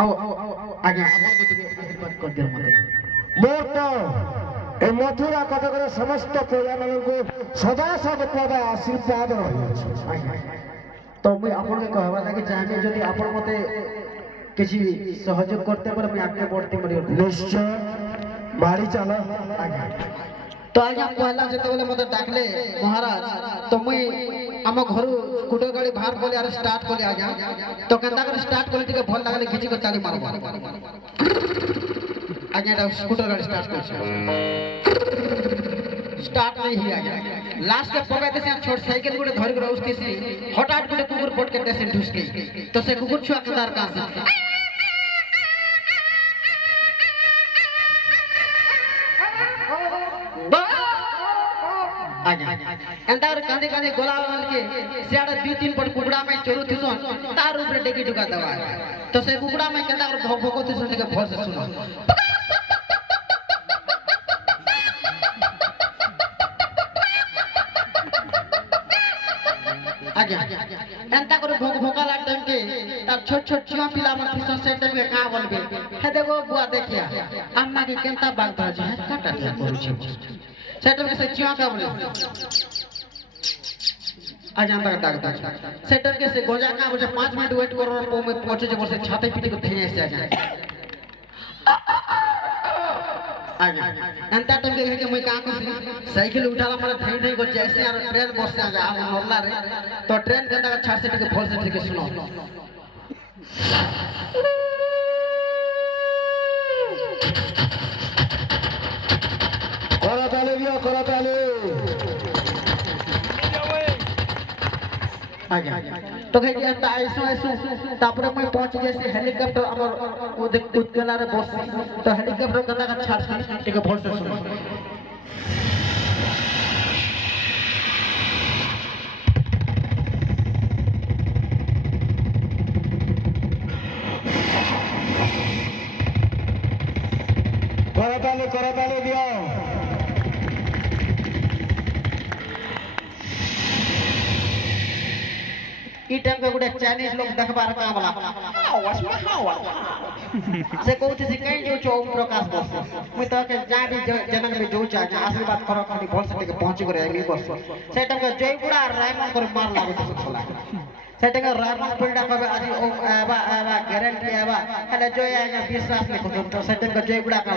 आओ आज्ञा आपन को ଟିକେ आशीर्वाद कर दियो मते मोर तो ए मथुरा कटकर समस्त प्रजा माननको सदा सर्वदा आशीर्वाद रही अछि। तो मुई आपन के कहबा लागि चाहे जदि आपन मते किसी सहयोग करते पर मैं आगे बढ़ती मरी निश्चय बाड़ी चलो आज्ञा। तो आज्ञा पहला जते बोले मते डाकले महाराज तो मुई आम घर स्कूटर गाड़ी बाहर बोले यार स्टार्ट कोले आज्ञा तो केंता कर स्टार्ट कोले टिके भल लागले खिची को ताली मारबो आज्ञा दा स्कूटर गाड़ी स्टार्ट कर स्टार्ट नहीं ही आज्ञा लास्ट के पगाते से छोट साइकिल गुडे धरि कर उस्ती से हठात गुडे कुकुर पट के देसे ढुस के तो से कुकुर छुआ केदार का से आज्ञा एंता और कांदे कांदे गोला वाल के सियाड़ा 2-3 पट कुकड़ा में चोरू थिसन तार ऊपर डेगी डुका दवा तो से कुकड़ा में केंता और भोग भोग थिसन के भोर से सुनो आज्ञा एंता कर भोग भोगा ला टाइम के तार छोट छोट चिया पिला मन थिसन से टाइम के का बोलबे हे देखो बुआ देखिया अम्मा के केंता बाग धर छै काटा दिया करू छै सेटल के से चिया का बोले आज्ञा तक दाग दा सेटल के से गोजा का बोले 5 मिनट वेट करो पो में पहुंचे जे से छाते पीटी को फेंगे से आज्ञा आज्ञा अंता टाइम के मैं का को साइकिल उठाला मारे धई धई को जैसे यार ट्रेन बस से आज्ञा हम नरला रे तो ट्रेन के अंदर छाड़ से टिके भोल से टिके सुनो करताले दियो करताले आज्ञा तो कह दिया ता ऐसो ऐसो तापरे मैं पहुंच जैसे हेलीकॉप्टर हमर उतकेला रे बस तो हेलीकॉप्टर कंदा का छाड़ से टिके भोल से सुनो करताले दियो ई टाइम पे गुडे चाइनीज लोग देखबार का वाला से कहते से कहीं जो ओम प्रकाश बस मैं तो के जा भी जनक में जो चाहे आशीर्वाद करो खाली भोल से के पहुंची करे एग्री बस से टाइम के जयपुरा रायमन कर मार लागो तो सब से टाइम के रायमन पिंडा कबे आज ओम आबा आबा गारंटी आबा हले जो आया विश्वास नहीं को तो से टाइम के जयपुरा का